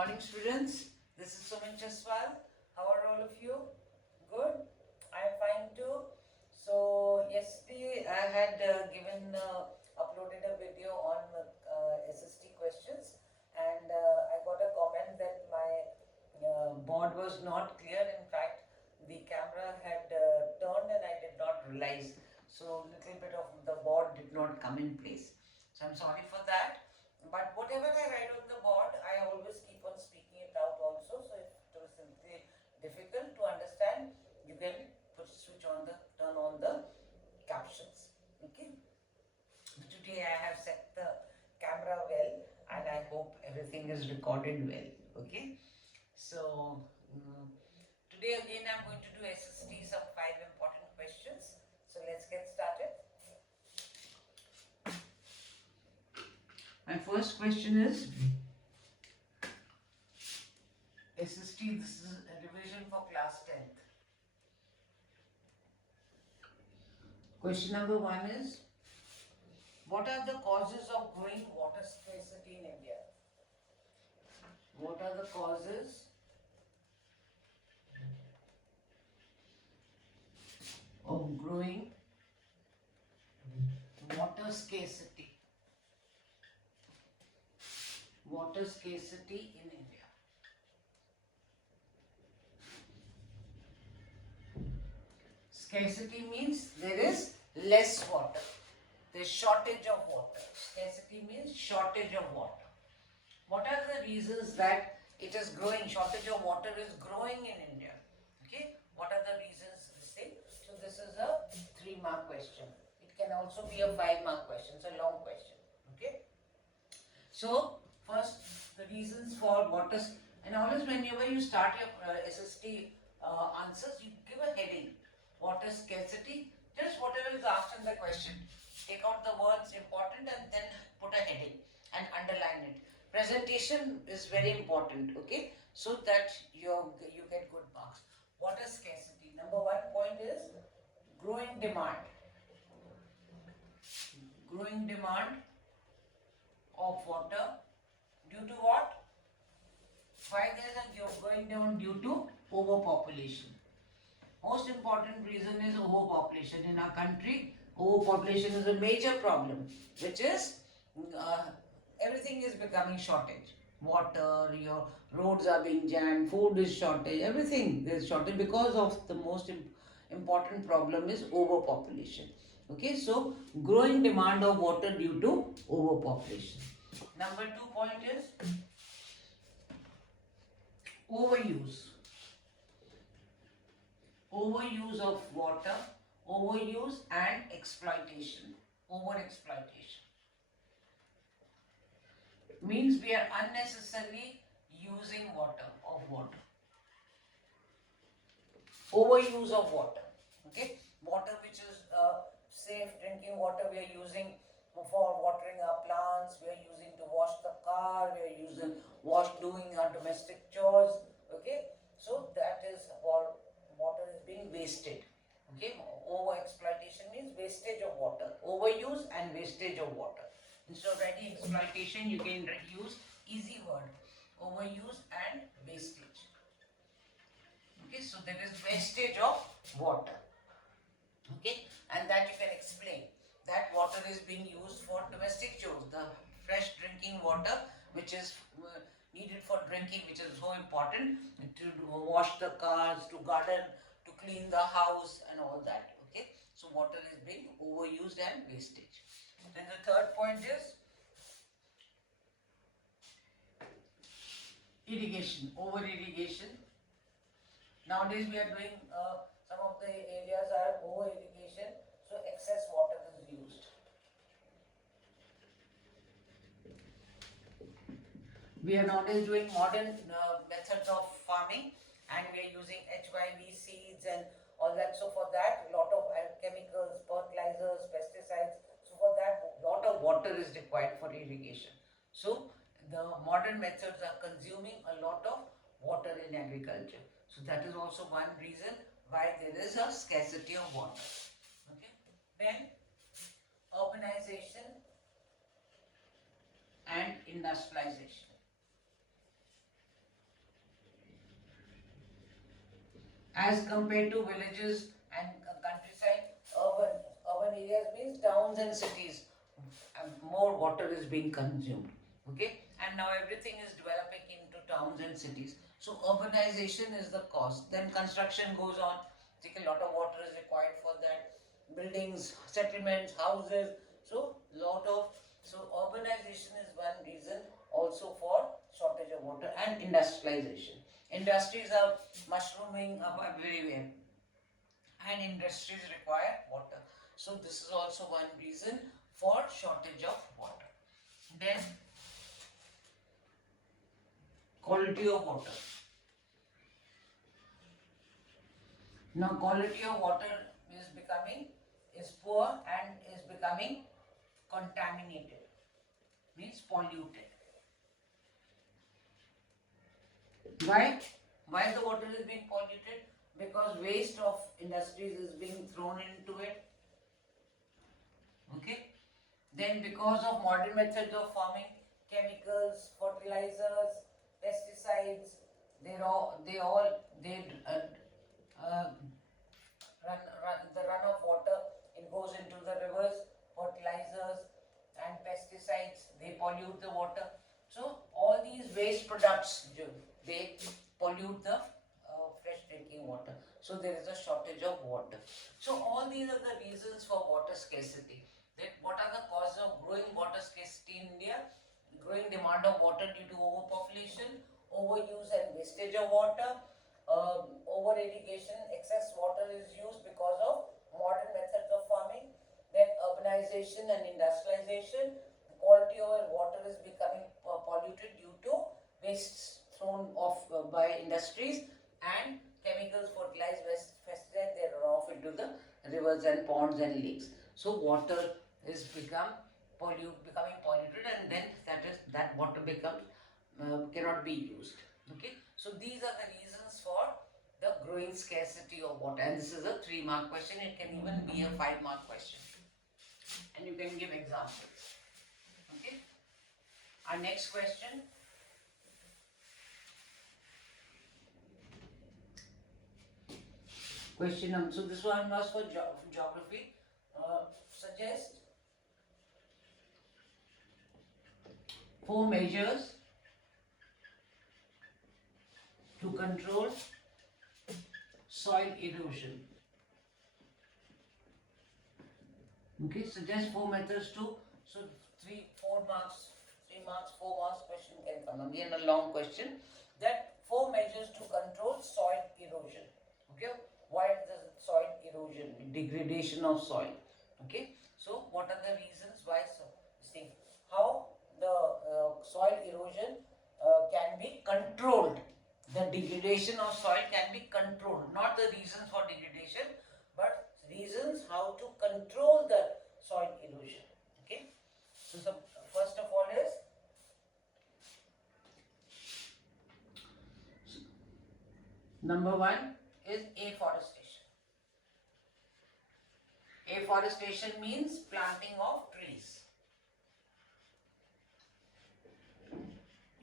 morning, students. This is Sumanchaswal. How are all of you? Good? I am fine too. So, yesterday I had uploaded a video on SST questions, and I got a comment that my board was not clear. In fact, the camera had turned and I did not realize. So, little bit of the board did not come in place. So, I'm sorry for that. But whatever I write on the board, I always keep on speaking it out also. So if it was simply difficult to understand, you can turn on the captions. Okay. Today I have set the camera well, and I hope everything is recorded well. Okay. So today again I'm going to do SST, some 5 important questions. So let's get started. My first question is SST, this is a revision for class 10th. Question number 1 is, what are the causes of growing water scarcity in India? What are the causes of growing water scarcity? Water scarcity in India. Scarcity means there is less water. There is shortage of water. Scarcity means shortage of water. What are the reasons that it is growing? Shortage of water is growing in India. Okay. What are the reasons? So this is a 3-mark question. It can also be a 5-mark question. It's a long question. Okay. So first, the reasons for water, and always whenever you start your SST answers, you give a heading. Water scarcity, just whatever is asked in the question. Take out the words important and then put a heading and underline it. Presentation is very important, okay, so that you get good marks. Water scarcity. Number 1 point is growing demand. Growing demand of water due to what? Why there is a growing demand? Due to overpopulation. Most important reason is overpopulation in our country. Overpopulation is a major problem, which is everything is becoming shortage. Water, your roads are being jammed, food is shortage, everything is shortage because of the most important problem is overpopulation. Okay, so growing demand of water due to overpopulation. Number 2 point is overuse. Overuse of water, overuse and exploitation. Overexploitation means we are unnecessarily using water. Overuse of water. Okay, water which is safe drinking water we are using for watering our plants, we are using to wash the car, we are using doing our domestic chores. Okay, so that is all. Water is being wasted. Okay, over exploitation means wastage of water, overuse and wastage of water. Instead of writing exploitation, you can use easy word, overuse and wastage. Okay, so there is wastage of water. Okay, and that you can explain. That water is being used for domestic chores, the fresh drinking water which is needed for drinking, which is so important, to wash the cars, to garden, to clean the house and all that. Okay, so water is being overused and wastage. Then the third point is irrigation, over irrigation. Nowadays we are doing some of the areas are over irrigation, so excess water is used. We are nowadays doing modern methods of farming, and we are using HYV seeds and all that. So for that, a lot of chemicals, fertilizers, pesticides. So for that, a lot of water is required for irrigation. So the modern methods are consuming a lot of water in agriculture. So that is also one reason why there is a scarcity of water. Okay. Then urbanization and industrialization. as compared to villages and countryside. Urban areas means towns and cities. More water is being consumed. Okay, and now everything is developing into towns and cities. So urbanization is the cause. Then construction goes on. Take a lot of water is required for that. Buildings, settlements, houses. So urbanization is one reason also for shortage of water, and industrialization. Industries are mushrooming up everywhere, and industries require water. So this is also one reason for shortage of water. Then quality of water. Now quality of water is poor and is becoming contaminated, means polluted. Why? Why the water is being polluted? Because waste of industries is being thrown into it. Okay. Then because of modern methods of farming, chemicals, fertilizers, pesticides, they uh, the run of water, it goes into the rivers. Fertilizers and pesticides, they pollute the water. So all these waste products, they pollute the fresh drinking water. So there is a shortage of water. So all these are the reasons for water scarcity. That what are the causes of growing water scarcity in India? Growing demand of water due to overpopulation, overuse and wastage of water, over irrigation, excess water is used because of modern methods of farming, then urbanization and industrialization. The quality of our water is becoming polluted due to wastes thrown off by industries, and chemicals, fertilizers, pesticides, they run off into the rivers and ponds and lakes. So water is becoming polluted, and then that water becomes cannot be used. Okay, so these are the reasons for the growing scarcity of water, and this is a 3-mark question. It can even be a 5-mark question, and you can give examples. Okay, our next question. So this one was for geography. Suggest 4 measures to control soil erosion. Okay, suggest 4 methods to, so 4 marks, 4 marks question can come. Again a long question. That 4 measures to control soil erosion. Okay, why is the soil erosion, degradation of soil? Okay, so what are the reasons why? So see how the soil erosion can be controlled. The degradation of soil can be controlled, not the reasons for degradation, but reasons how to control the soil erosion. Okay, so first of all is number 1 is afforestation. Afforestation means planting of trees.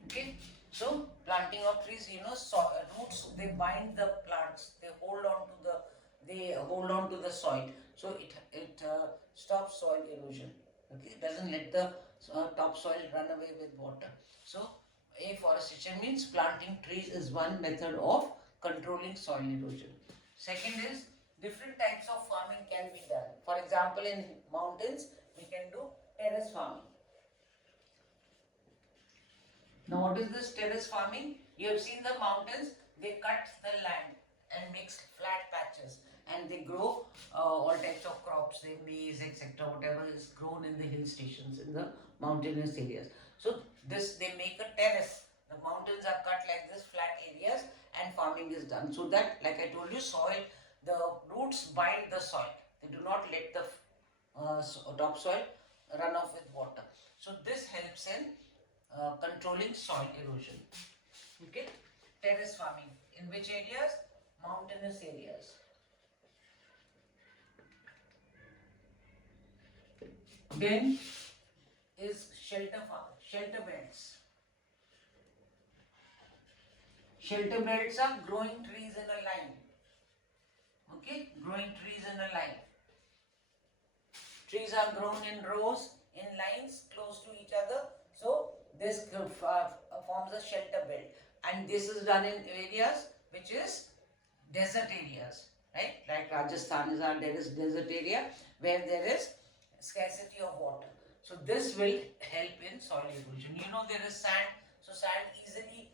Okay, so planting of trees, roots, they bind the plants, they hold on to the soil, so it stops soil erosion. Okay, it doesn't let the topsoil run away with water. So afforestation means planting trees is one method of controlling soil erosion. Second is different types of farming can be done. For example, in mountains we can do terrace farming. Now what is this terrace farming? You have seen the mountains, they cut the land and make flat patches, and they grow all types of crops, they maize, etc., whatever is grown in the hill stations, in the mountainous areas. So they make a terrace. The mountains are cut like this, flat areas, and farming is done. So that, like I told you, the roots bind the soil. They do not let the topsoil run off with water. So this helps in controlling soil erosion. Okay, terrace farming in which areas? Mountainous areas. Then is shelter beds. Shelter beds are growing trees in a line. Okay, growing trees in a line. Trees are grown in rows, in lines, close to each other. So this forms a shelter belt, and this is done in areas which is desert areas, right? Like Rajasthan is our desert area where there is scarcity of water. So this will help in soil erosion. You know there is sand, so sand easily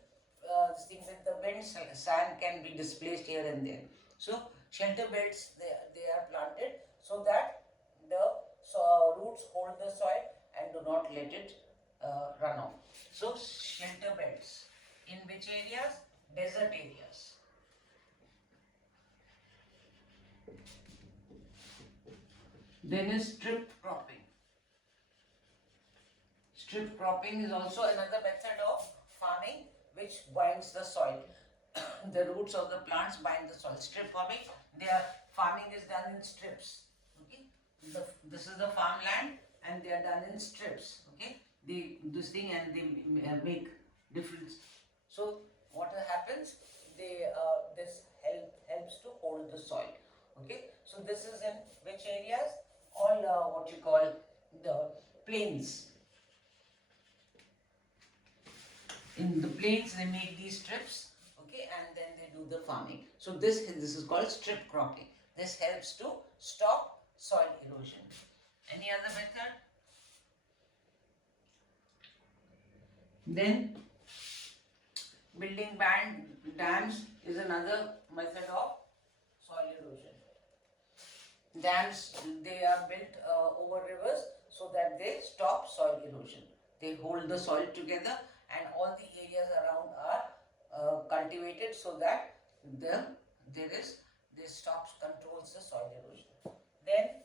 with the wind, sand can be displaced here and there. So shelter beds they are planted so that the roots hold the soil and do not let it run off. So shelter beds in which areas? Desert areas. Then is strip cropping. Strip cropping is also another method of farming which binds the soil. The roots of the plants bind the soil. Strip farming, their farming is done in strips. Okay, this is the farmland and they are done in strips. Okay, they this thing and they make different. So what happens? They this helps to hold the soil. Okay, so this is in which areas? All what you call the plains. In the plains they make these strips, okay, and then they do the farming. So this is called strip cropping. This helps to stop soil erosion. Any other method? Then building dams is another method of soil erosion. Dams, they are built over rivers so that they stop soil erosion. They hold the soil together and all the areas around are cultivated so that this stops, controls the soil erosion. Then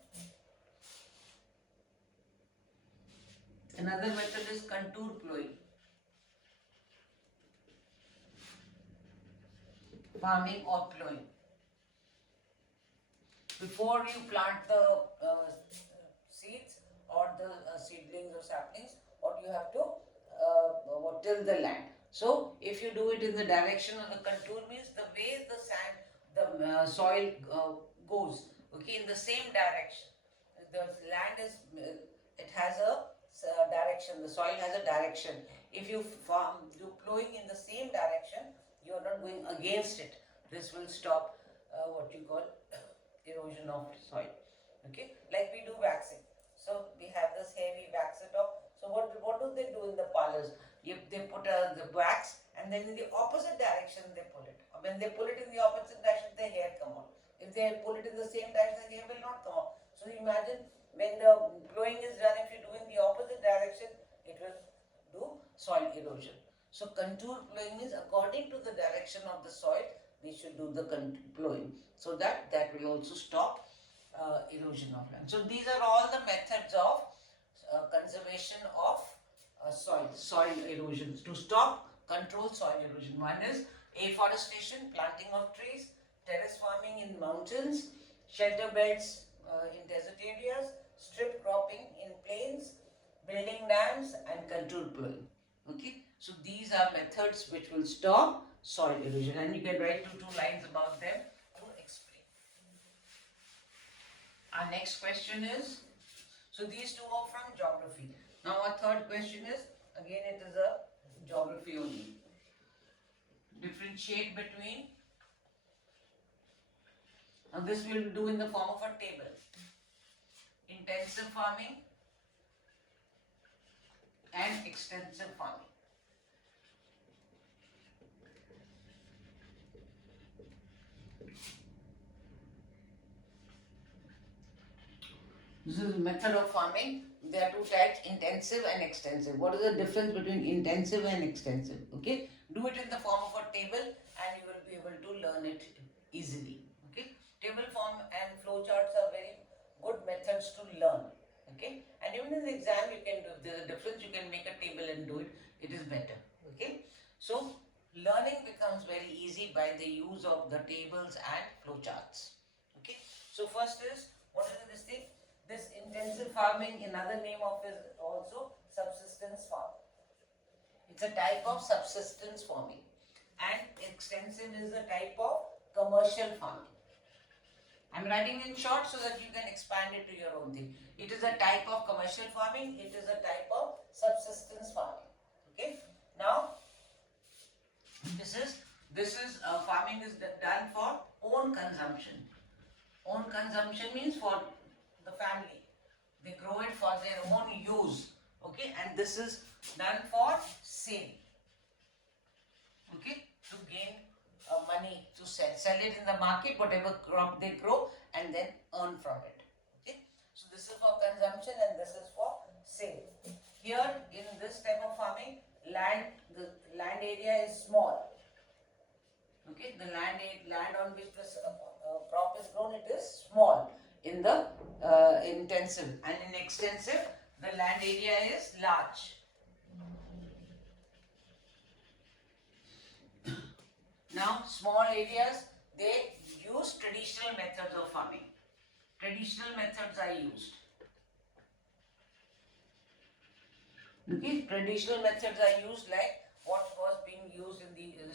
another method is contour plowing. Farming or plowing. Before you plant the seeds or the seedlings or saplings, what you have to till the land. So if you do it in the direction of the contour, means the way the sand, the soil goes, okay, in the same direction. The land is, it has a direction, the soil has a direction. If you do plowing in the same direction, you are not going against it. This will stop what you call erosion of soil. Okay, like we do waxing. So we have this heavy wax it off. So what do they do in the parlors? They put the wax and then in the opposite direction they pull it. When they pull it in the opposite direction, the hair come out. If they pull it in the same direction, the hair will not come out. So imagine when the plowing is done, if you do in the opposite direction, it will do soil erosion. So contour plowing means according to the direction of the soil, we should do the plowing so that will also stop erosion of land. So these are all the methods of conservation of soil erosion to stop control soil erosion. One is afforestation, planting of trees, terrace farming in mountains, shelter beds in desert areas, strip cropping in plains, building dams and contour plowing. Okay, so these are methods which will stop soil erosion and you can write two lines about them to explain. Our next question is, so these two are from geography. Now our third question is, again it is a geography only. Differentiate between, now this we will do in the form of a table. Intensive farming and extensive farming. This is method of farming. There are two types, intensive and extensive. What is the difference between intensive and extensive? Okay, do it in the form of a table and you will be able to learn it easily. Okay, table form and flowcharts are very good methods to learn. Okay, and even in the exam you can do, if there's a difference you can make a table and do it. It is better. Okay, so learning becomes very easy by the use of the tables and flowcharts. Okay, so first is, what is this thing? This intensive farming, another name of is also subsistence farm. It's a type of subsistence farming. And extensive is a type of commercial farming. I'm writing in short so that you can expand it to your own thing. It is a type of commercial farming. It is a type of subsistence farming. Okay. Now, this is farming is done for own consumption. Own consumption means for the family. They grow it for their own use. Okay, and this is done for sale. Okay, to gain money to sell it in the market, whatever crop they grow, and then earn from it. Okay, so this is for consumption and this is for sale. Here in this type of farming, the land area is small. Okay, the land on which this crop is grown, it is small in the intensive, and in extensive the land area is large. Now, small areas, they use traditional methods of farming. Traditional methods are used. Okay, traditional methods are used like what was being used in the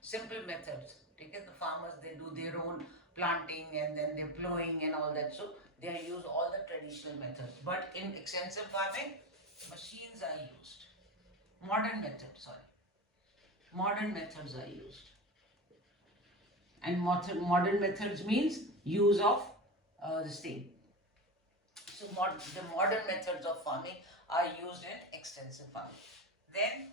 simple methods. Okay, the farmers, they do their own planting and then they're plowing and all that. So they use all the traditional methods. But in extensive farming, machines are used. Modern methods are used. And modern methods means use of this thing. So the modern methods of farming are used in extensive farming. Then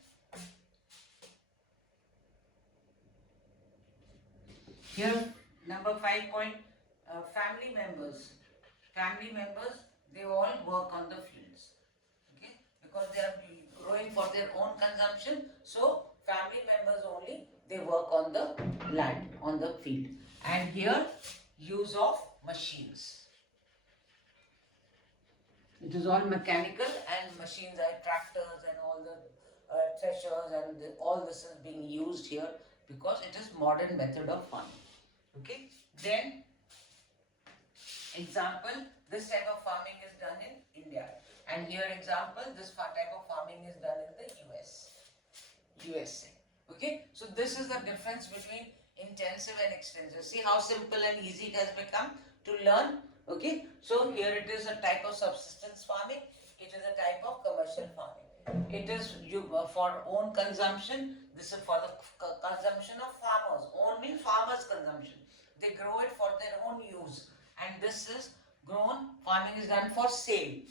here number 5 point, family members. Family members, they all work on the fields. Okay, because they are growing for their own consumption. So family members only, they work on the land, on the field. And here use of machines. It is all mechanical, and machines are tractors and all the threshers, and all this is being used here because it is modern method of farming. Okay, then example, this type of farming is done in India, and here example, this type of farming is done in the USA. Okay, so this is the difference between intensive and extensive. See how simple and easy it has become to learn. Okay, so here it is a type of subsistence farming. It is a type of commercial farming. It is for own consumption. This is for the consumption of farmers. Own means farmers' consumption. They grow it for their own use. And this is farming is done for sale.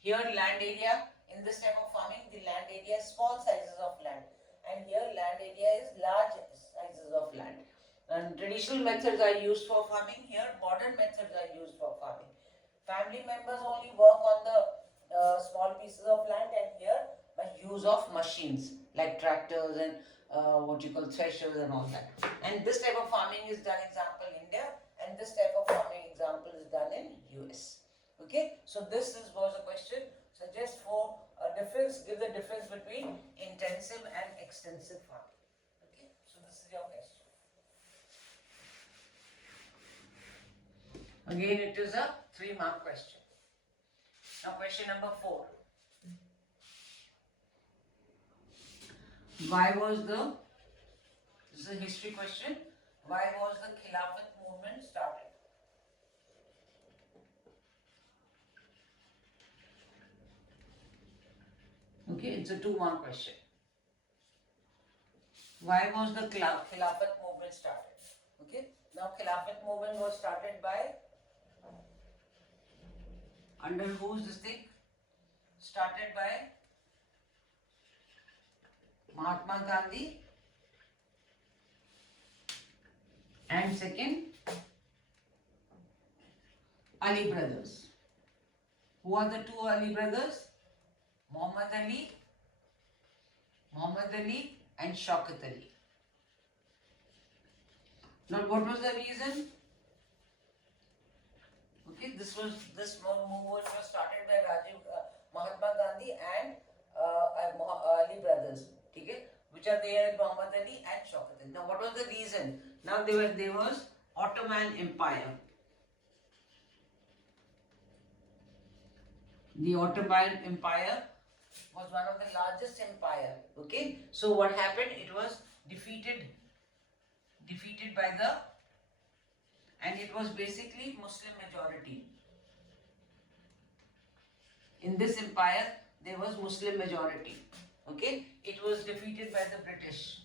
Here land area, in this type of farming, the land area is small sizes of land. And here land area is large sizes of land. And traditional methods are used for farming. Here modern methods are used for farming. Family members only work on the small pieces of land, and here by use of machines like tractors and threshers and all that. And this type of farming is done example India, and this type of farming example is done in US. Okay, so this was a question. Suggest for a difference, give the difference between intensive and extensive farming. Okay, so this is your question. Again, it is a 3-mark question. Now, question number 4. This is a history question. Why was the Khilafat movement started? Okay, it's a 2-mark question. Why was the Khilafat movement started? Okay, now Khilafat movement was started by, under whose this thing? Started by Mahatma Gandhi, and second, Ali brothers. Who are the 2 Ali brothers? Muhammad Ali and Shaukat Ali. Now, what was the reason? Okay, this movement was started by Mahatma Gandhi and Ali brothers. Okay, which are there, Muhammad Ali and Shaukat Ali. Now, what was the reason? Now, there was Ottoman Empire. The Ottoman Empire was one of the largest empire. Okay, so what happened? It was defeated by the and it was basically Muslim majority. In this empire, there was Muslim majority. Okay, it was defeated by the British.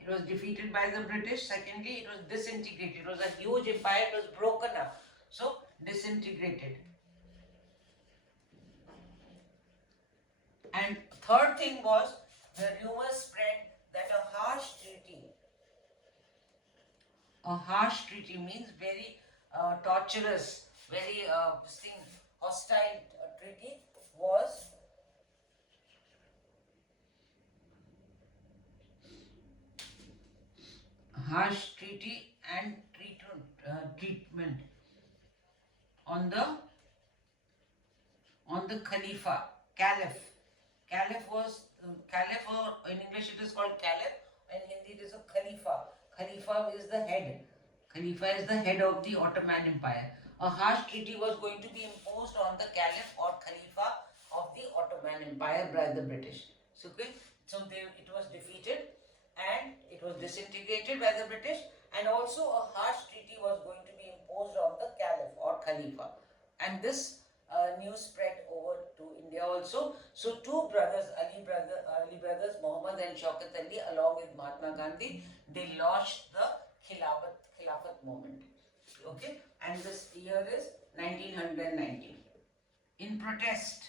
It was defeated by the British. Secondly, it was disintegrated. It was a huge empire. It was broken up. So, disintegrated. And third thing was, the rumors spread that a harsh treaty means very torturous, very hostile treaty was harsh treaty and treatment on the caliph. Caliph was caliph, or in English it is called caliph. In Hindi it is a khalifa. Khalifa is the head. Khalifa is the head of the Ottoman Empire. A harsh treaty was going to be imposed on the caliph or khalifa of the Ottoman Empire by the British. So, it was defeated and it was disintegrated by the British, and also a harsh treaty was going to be imposed on the caliph or khalifa, and this news spread over to India also. So two brothers, Ali brothers, Muhammad and Shaukat Ali, along with Mahatma Gandhi, they launched the Khilafat movement. Okay, and this year is 1919. In protest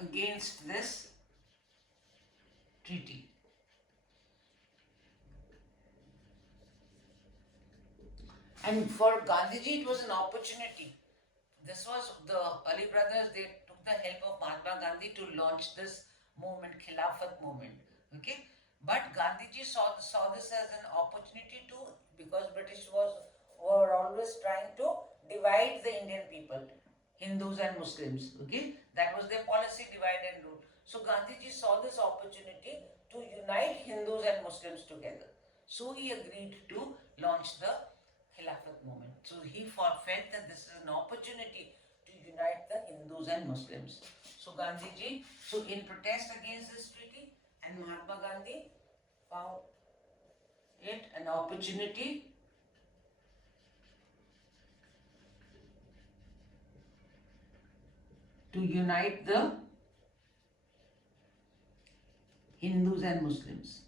against this treaty, and for Gandhiji it was an opportunity. This was the Ali brothers, they took the help of Mahatma Gandhi to launch this movement, Khilafat movement. Okay, but Gandhiji saw this as an opportunity too, because British were always trying to divide the Indian people, Hindus and Muslims. Okay, that was their policy, divide and rule. So Gandhiji saw this opportunity to unite Hindus and Muslims together. So he agreed to launch the Khilafat movement. So he felt that this is an opportunity to unite the Hindus and Muslims. So Gandhiji, in protest against this treaty, and Mahatma Gandhi found it an opportunity to unite the Hindus and Muslims.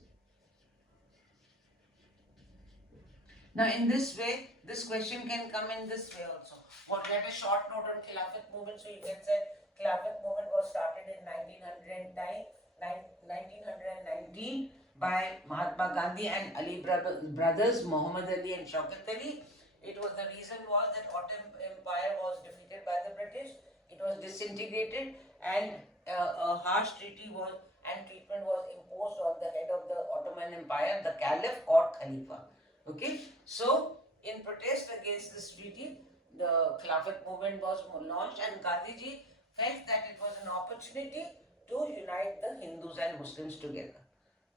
Now, in this way, this question can come in this way also. What, let a short note on Khilafat movement. So you can say Khilafat movement was started in 1919 by Mahatma Gandhi and Ali brothers, Muhammad Ali and Shaukat Ali. It was, the reason was that Ottoman Empire was defeated by the British. It was disintegrated, and a harsh treaty and treatment was imposed on the head of the Ottoman Empire, the Caliph or Khalifa. Okay, so in protest against this treaty, the Khilafat movement was launched, and Gandhiji felt that it was an opportunity to unite the Hindus and Muslims together.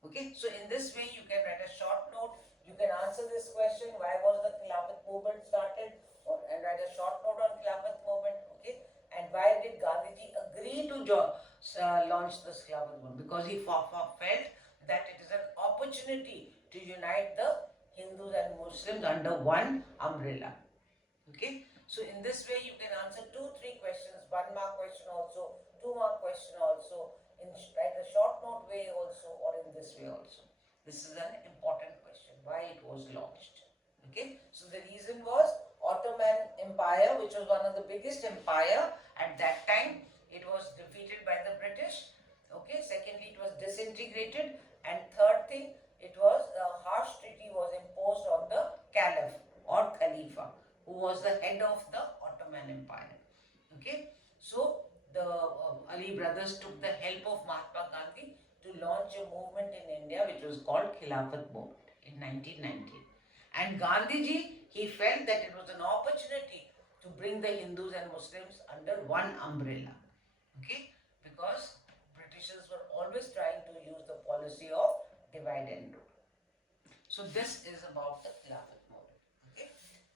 Okay, so in this way you can write a short note. You can answer this question: why was the Khilafat movement started? And write a short note on Khilafat movement. Okay, and why did Gandhiji agree to launch this Khilafat movement? Because he felt that it is an opportunity to unite the Hindus and Muslims under one umbrella. Okay, so in this way you can answer 2-3 questions, 1 mark question also, 2 mark question also, write a short note way also, or in this way also. This is an important question, why it was launched. Okay, so the reason was Ottoman Empire, which was one of the biggest empire at that time, it was defeated by the British. Okay, secondly, it was disintegrated, and third thing, it was a harsh treaty was imposed on the Caliph or Khalifa, who was the head of the Ottoman Empire. Okay, so the Ali brothers took the help of Mahatma Gandhi to launch a movement in India which was called Khilafat movement in 1919. And Gandhiji, he felt that it was an opportunity to bring the Hindus and Muslims under one umbrella. Okay, because Britishers were always trying to use the policy of divide and rule. So this is about the Khilafat movement. Okay,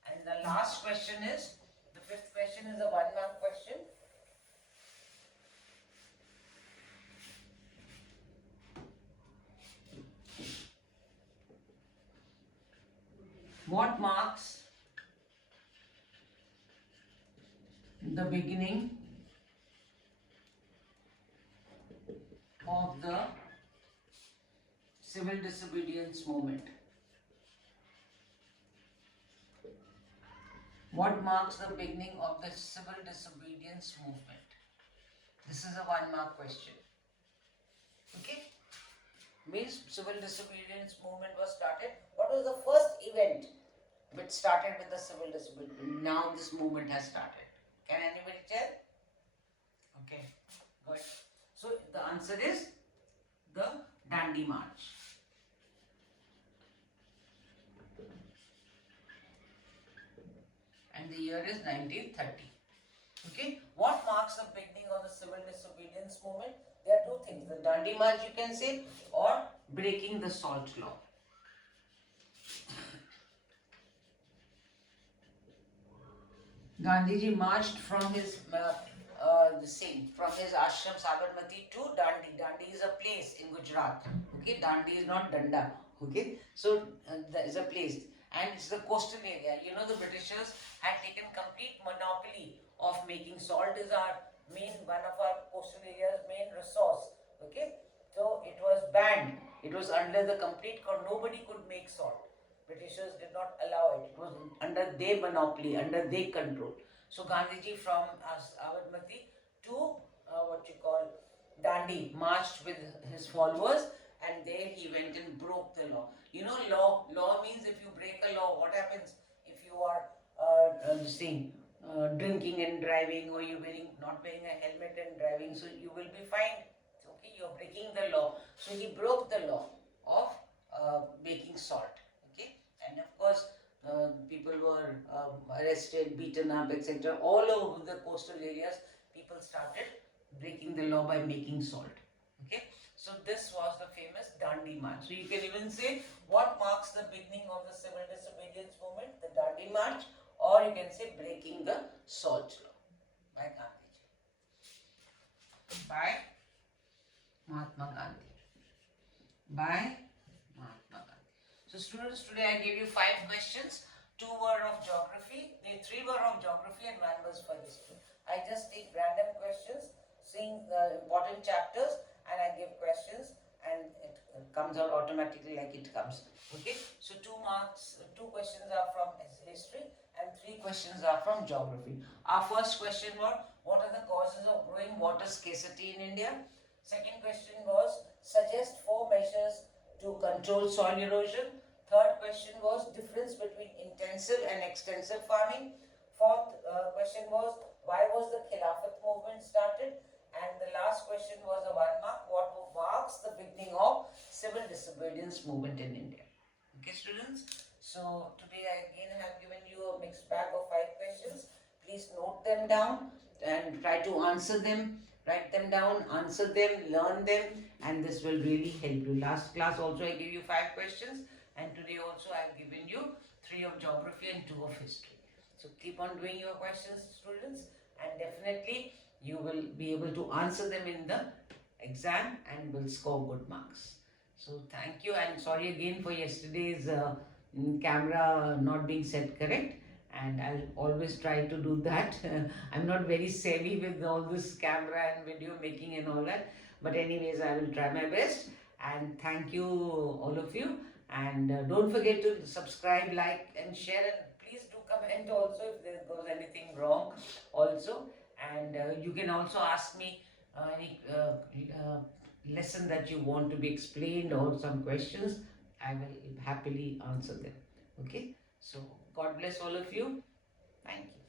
and the last question is, the 5th question is a 1 mark question. What marks the beginning of the civil disobedience movement? What marks the beginning of the civil disobedience movement? This is a 1 mark question. Okay? Means civil disobedience movement was started. What was the first event which started with the civil disobedience? Now this movement has started. Can anybody tell? Okay, good. So the answer is the Dandi March. And the year is 1930. Okay, what marks the beginning of the civil disobedience movement? There are two things, the Dandi March you can say, or breaking the salt law. Gandhiji marched from his from his ashram Sabarmati to Dandi. Dandi is a place in Gujarat. Okay, Dandi is not Danda. Okay, so there is a place, and it's the coastal area. You know, the Britishers had taken complete monopoly of making salt. Is our one of our coastal areas main resource. Okay, so it was banned. It was under the complete. Nobody could make salt. Britishers did not allow it. It was under their monopoly, under their control. So Gandhiji from Sabarmati to what you call Dandi marched with his followers, and there he went and broke the law. You know, law means if you break a law, what happens if you are drinking and driving, or you not wearing a helmet and driving, so you will be fined. Okay, you're breaking the law. So he broke the law of making salt. Okay, and of course people were arrested, beaten up, etc. All over the coastal areas, people started breaking the law by making salt. Okay, so this was the famous Dandi March. So you can even say what marks the beginning of the civil disobedience movement, the Dandi March, or you can say breaking the salt law by Gandhiji. By Mahatma Gandhi. By Mahatma Gandhi. So students, today I gave you 5 questions. 2 were of geography, 3 were of geography, and 1 was for history. I just take random questions, seeing the important chapters, and I give questions, and it comes out automatically like it comes. Okay, so 2 marks, 2 questions are from history, and 3 questions are from geography. Our first question was, what are the causes of growing water scarcity in India? Second question was, suggest 4 measures to control soil erosion. Third question was, difference between intensive and extensive farming. Fourth question was, why was the Khilafat movement started? And the last question was a 1 mark, what marks the beginning of civil disobedience movement in India? Okay, students, so today I again have given you a mixed bag of 5 questions. Please note them down and try to answer them. Write them down, answer them, learn them, and this will really help you. Last class also I gave you 5 questions, and today also I have given you 3 of geography and 2 of history. So keep on doing your questions, students, and definitely you will be able to answer them in the exam and will score good marks. So thank you, and sorry again for yesterday's camera not being set correct, and I'll always try to do that. I'm not very savvy with all this camera and video making and all that, but anyways I will try my best. And thank you all of you, and don't forget to subscribe, like and share, and please do comment also if there goes anything wrong also. And you can also ask me any lesson that you want to be explained or some questions. I will happily answer them. Okay, so God bless all of you. Thank you.